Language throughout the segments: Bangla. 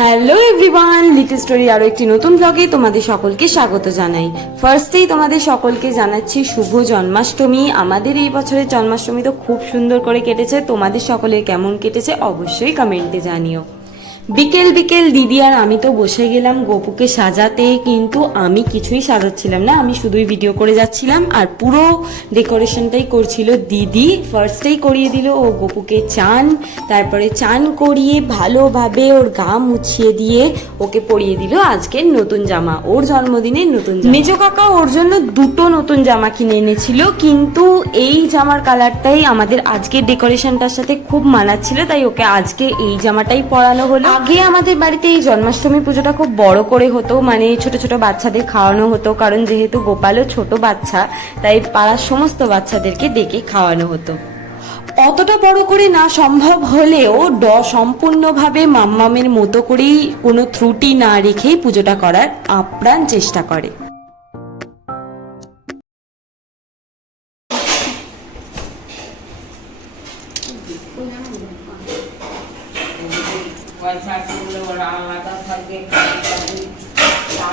হ্যালো এভরিওয়ান লিটল স্টোরি আরও একটি নতুন ব্লগে তোমাদের সকলকে স্বাগত জানাই। ফার্স্টেই তোমাদের সকলকে জানাচ্ছি শুভ জন্মাষ্টমী। আমাদের এই বছরের জন্মাষ্টমী তো খুব সুন্দর করে কেটেছে। তোমাদের সকলের কেমন কেটেছে অবশ্যই কমেন্টে জানিও। বিকেল বিকেল, দিদি আর আমি তো বসে গেলাম গোপুকে সাজাতে, কিন্তু আমি কিছুই সাজাচ্ছিলাম না। আমি শুধুই ভিডিও করে যাচ্ছিলাম আর পুরো ডেকোরেশনটাই করছিল দিদি। ফার্স্টেই করিয়ে দিল ও গোপুকে চান, তারপরে চান করিয়ে ভালোভাবে ওর গা মুছিয়ে দিয়ে ওকে পরিয়ে দিল আজকের নতুন জামা, ওর জন্মদিনের নতুন মেজো কাকা ওর জন্য দুটো নতুন জামা কিনে এনেছিল, কিন্তু এই জামার কালারটাই আমাদের আজকের ডেকোরেশনটার সাথে খুব মানাচ্ছিল, তাই ওকে আজকে এই জামাটাই পরানো হলো। আগে আমাদের বাড়িতে এই জন্মাষ্টমী পুজোটা খুব বড় করে হতো মানে ছোট ছোট বাচ্চাদের খাওয়ানো হতো, কারণ যেহেতু গোপালও ছোট বাচ্চা, তাই পাড়ার সমস্ত বাচ্চাদেরকে ডেকে খাওয়ানো হতো। অতটা বড় করে না সম্ভব হলেও ড, সম্পূর্ণভাবে মাম্মামের মতো করেই কোনো ত্রুটি না রেখেই পুজোটা করার আপ্রাণ চেষ্টা করে।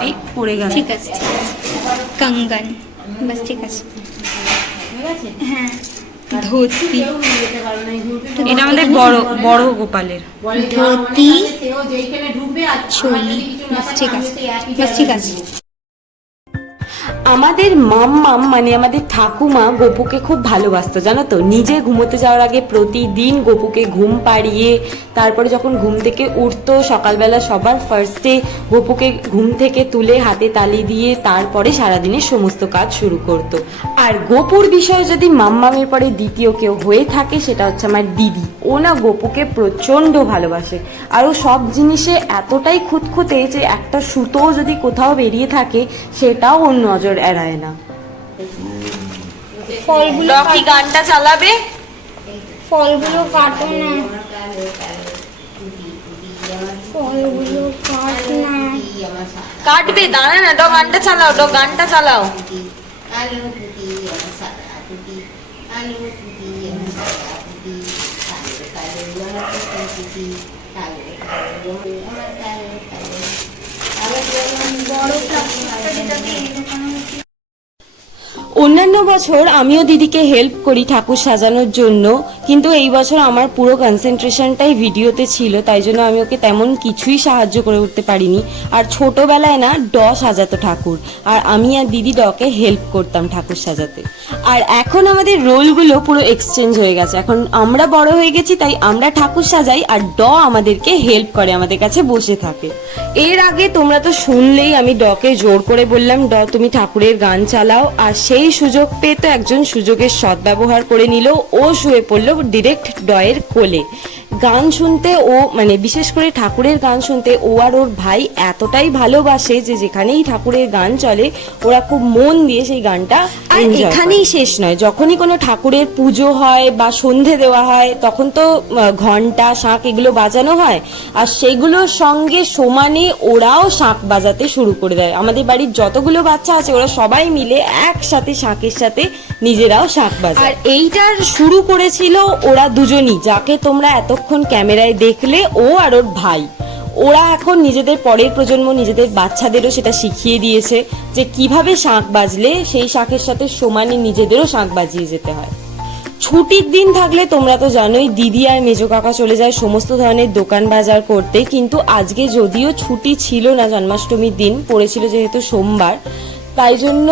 এই পড়ে গেল। ঠিক আছে। কঙ্গন বাস ঠিক আছে। হ্যাঁ। ধুতি এটা আমাদের বড় বড় গোপালের। ধুতি চলি ঠিক আছে। বাস ঠিক আছে। আমাদের মাম্মাম মানে আমাদের ঠাকুমা গপুকে খুব ভালোবাসতো, জানো তো? নিজে ঘুমোতে যাওয়ার আগে প্রতিদিন গপুকে ঘুম পাড়িয়ে, তারপরে যখন ঘুম থেকে উঠতো, সকালবেলা সবার ফার্স্টে গপুকে ঘুম থেকে তুলে হাতে তালি দিয়ে তারপরে সারাদিনের সমস্ত কাজ শুরু করতো। আর গোপুর বিষয়ে যদি মাম্মামের পরে দ্বিতীয় কেউ হয়ে থাকে, সেটা হচ্ছে আমার দিদি। ও না গপুকে প্রচণ্ড ভালোবাসে। আর ও সব জিনিসে এতটাই খুঁতখুঁতে যে একটা সুতো যদি কোথাও বেরিয়ে থাকে, সেটাও ওর নজর এড়ায় না ফলগুলো রকি গানটা চালাবে ফলগুলো কাটো না ফলগুলো কাট না কাটবে দাঁড়া না ডো গানটা চালাও ডো গানটা চালাও কালো অন্যান্য বছর আমিও দিদিকে হেল্প করি ঠাকুর সাজানোর জন্য। কিন্তু এই বছর আমার পুরো কনসেন্ট্রেশনটাই ভিডিওতে ছিল, তাই জন্য আমি ওকে তেমন কিছুই সাহায্য করে উঠতে পারিনি। আর ছোটোবেলায় না ড সাজাতো ঠাকুর। আর আমি আর দিদি ডকে হেল্প করতাম ঠাকুর সাজাতে। আর এখন আমাদের রোলগুলো পুরো এক্সচেঞ্জ হয়ে গেছে। এখন আমরা বড় হয়ে গেছি, তাই আমরা ঠাকুর সাজাই আর ড আমাদেরকে হেল্প করে, আমাদের কাছে বসে থাকে। এর আগে তোমরা তো শুনলেই আমি ডকে জোর করে বললাম, ড, তুমি ঠাকুরের গান চালাও। আর সেই সুযোগ পেয়ে তো একজন সুযোগের সদ্ব্যবহার করে নিল, ও শুয়ে পড়ল ডিরেক্ট ডয়ের কোলে। গান শুনতে ও মানে বিশেষ করে ঠাকুরের গান শুনতে ও আর ওর ভাই এতটাই ভালোবাসে যে যেখানেই ঠাকুরের গান চলে ওরা খুব মন দিয়ে সেই গানটা আর এখানেই শেষ নয়। যখনই কোনো ঠাকুরের পুজো হয় বা সন্ধে দেওয়া হয় তখন তো ঘণ্টা শাঁখ এগুলো বাজানো হয়। আর সেগুলোর সঙ্গে সমানে ওরাও শাঁখ বাজাতে শুরু করে দেয়। আমাদের বাড়ির যতগুলো বাচ্চা আছে ওরা সবাই মিলে একসাথে শাঁখের সাথে নিজেরাও শাঁখ বাজায়। আর এইটার শুরু করেছিল ওরা দুজনই যাকে তোমরা এতক্ষণ ক্যামেরায় দেখলে ও আর ওর ভাই। ওরা এখন নিজেদের পরের প্রজন্ম, নিজেদের বাচ্চাদেরও সেটা শিখিয়ে দিয়েছে যে কীভাবে শাঁখ বাজলে সেই শাঁখের সাথে সমানে নিজেদেরও শাঁখ বাজিয়ে যেতে হয়। ছুটির দিন থাকলে তোমরা তো জানোই, দিদি আর মেজো কাকা চলে যায় সমস্ত ধরনের দোকান বাজার করতে। কিন্তু আজকে যদিও ছুটি ছিল না জন্মাষ্টমীর দিন, পড়েছিল যেহেতু সোমবার, তাই জন্য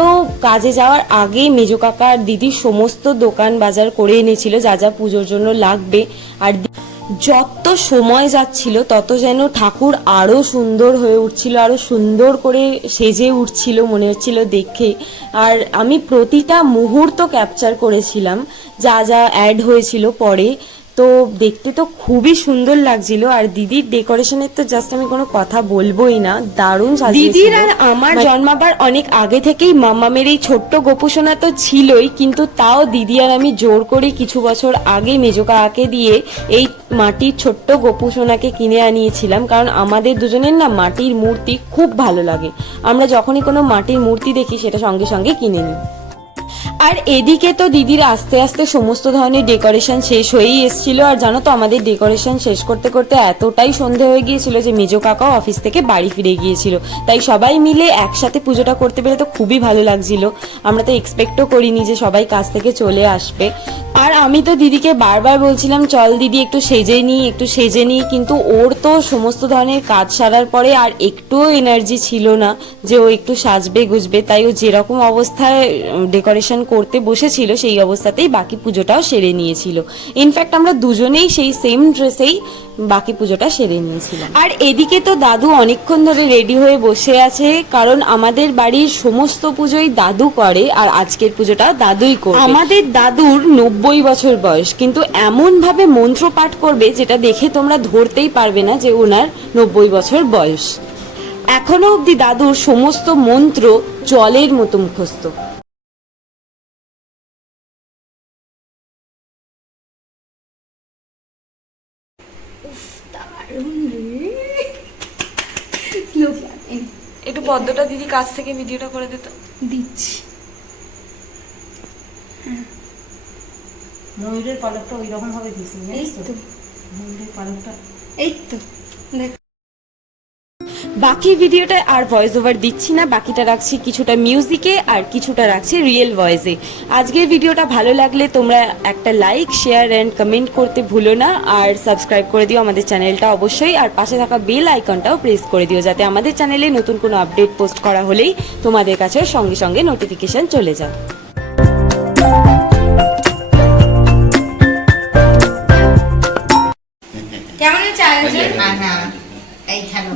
কাজে যাওয়ার আগে মেজো কাকা আর দিদি সমস্ত দোকান বাজার করে এনেছিল, যা যা পুজোর জন্য লাগবে। আর যত সময় যাচ্ছিল, তত যেন ঠাকুর আরও সুন্দর হয়ে উঠছিল আরও সুন্দর করে সেজে উঠছিল মনে হচ্ছিল দেখে। আর আমি প্রতিটা মুহূর্ত ক্যাপচার করেছিলাম, যা যা অ্যাড হয়েছিল পরে। তো দেখতে তো খুবই সুন্দর লাগছিল আর দিদির ডেকোরেশনের তো জাস্ট আমি কোনো কথা বলবোই না দারুণ দিদির আর আমার জন্মাবার অনেক আগে থেকেই মামামের এই ছোট্ট গোপুসোনা তো ছিলই কিন্তু তাও দিদি আর আমি জোর করে কিছু বছর আগে মেজো কাকাকে দিয়ে এই মাটির ছোট্ট গোপুসোনাকে কিনে আনিয়েছিলাম কারণ আমাদের দুজনের না মাটির মূর্তি খুব ভালো লাগে। আমরা যখনই কোনো মাটির মূর্তি দেখি সেটা সঙ্গে সঙ্গে কিনে নিই। আর এদিকে তো দিদির আস্তে আস্তে সমস্ত ধরনের ডেকোরেশন শেষ হয়েই এসেছিল। আর জানো তো, আমাদের ডেকোরেশন শেষ করতে করতে এতটাই সন্ধে হয়ে গিয়েছিল যে মেজো কাকাও অফিস থেকে বাড়ি ফিরে গিয়েছিল। তাই সবাই মিলে একসাথে পুজোটা করতে পেরে তো খুবই ভালো লাগছিল। আমরা তো এক্সপেক্টও করিনি যে সবাই কাজ থেকে চলে আসবে। আর আমি তো দিদিকে বারবার বলছিলাম, চল দিদি, একটু সেজে নিই একটু সেজে নিই কিন্তু ওর তো সমস্ত ধরনের কাজ সারার পরে আর একটুও এনার্জি ছিল না যে ও একটু সাজবে, গুজবে। তাই ও যেরকম অবস্থায় ডেকোরেশন করতে বসেছিল, সেই অবস্থাতেই বাকি পুজোটাও সেরে নিয়েছিল। ইনফ্যাক্ট আমরা দুজনেই সেই সেম ড্রেসেই বাকি পুজোটা সেরে নিয়েছিলাম। আর এদিকে তো দাদু অনেকক্ষণ ধরে রেডি হয়ে বসে আছে, কারণ আমাদের বাড়ির সমস্ত পুজোই দাদু করে, আর আজকের পুজোটা দাদুই করে আমাদের দাদুর নব্বই বছর বয়স, কিন্তু এমন ভাবে মন্ত্র পাঠ করবে, যেটা দেখে তোমরা ধরতেই পারবে না যে ওনার নব্বই বছর বয়স। এখনও অবধি দাদুর সমস্ত মন্ত্র জলের মতো মুখস্থ স্লো একটু পদ্মটা দিদি কাছ থেকে ভিডিওটা করে দিত। দিচ্ছি। ময়ূরের পালকটা ওই রকম ভাবে দিচ্ছি এই তো তো। ময়ূরের পালকটা। এই তো দেখ। বাকি ভিডিওটা আর ভয়েস ওভার দিচ্ছি না বাকিটা রাখছি কিছুটা মিউজিকে আর কিছুটা রাখছি রিয়েল ভয়েসে আজকের ভিডিওটা ভালো লাগলে তোমরা একটা লাইক শেয়ার অ্যান্ড কমেন্ট করতে ভুলো না আর সাবস্ক্রাইব করে দিও আমাদের চ্যানেলটা অবশ্যই আর পাশে থাকা বেল আইকনটাও প্রেস করে দিও যাতে আমাদের চ্যানেলে নতুন কোনো আপডেট পোস্ট করা হলেই তোমাদের কাছে সঙ্গে সঙ্গে নোটিফিকেশন চলে যায়। কেমন হচ্ছে আয়োজন? আর না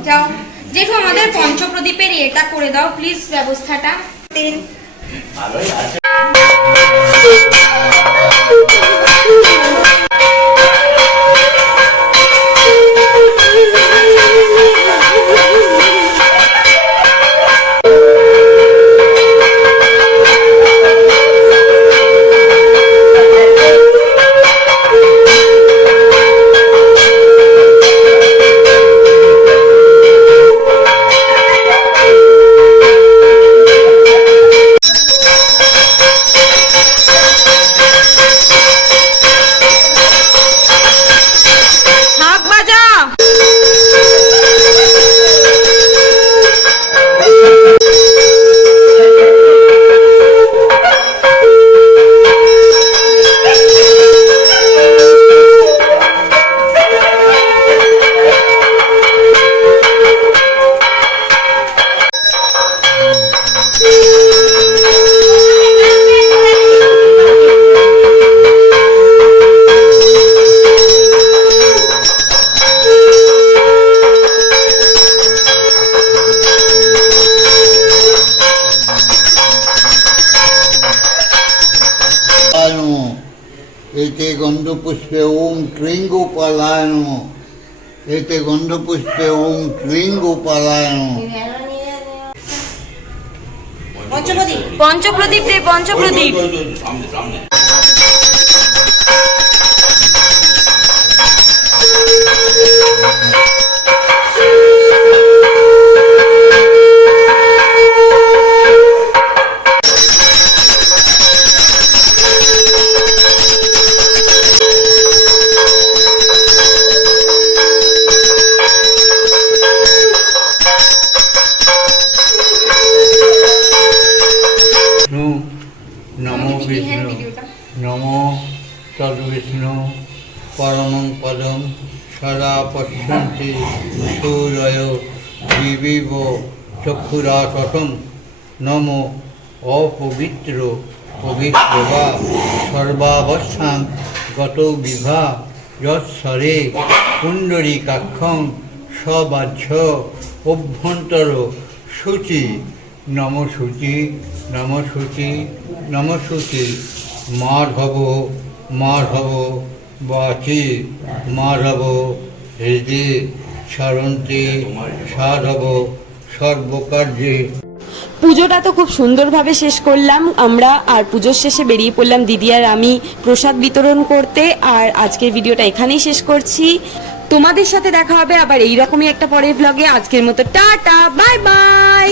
যাও। জেঠু আমাদের পঞ্চপ্রদীপের এটা করে দাও প্লিজ ব্যবস্থাটা। ভালোই শাক এতে গন্ধপুষ্পে ওম ক্লিং গোপালায় নমঃ এতে গন্ধপুষ্পে ওম ক্লিং গোপালায় নমঃ পঞ্চপ্রদীপ। রে পঞ্চপ্রদীপ পদম সদা পশ্যন্তি সূরয় দিবিব চক্ষুরাতম নমো অপবিত্র পবিত্র বা সর্বাবস্থান গত বিভা যৎসরে পুণ্ডরীকাক্ষং সবাহ্য অভ্যন্তর সূচি নম সূচি নম সূচি মাধব মাধব বাচি মাধব হৃদি সরন্তি সাধব সর্বকার্যে। পুজোটা তো খুব সুন্দরভাবে শেষ করলাম। আমরা আর পুজোর শেষে বেরিয়ে পড়লাম দিদি আর আমি প্রসাদ বিতরণ করতে। আর আজকের ভিডিওটা এখানেই শেষ করছি। তোমাদের সাথে দেখা হবে আবার এইরকমই একটা পরের ব্লগে আজকের মতো টাটা, বাই বাই।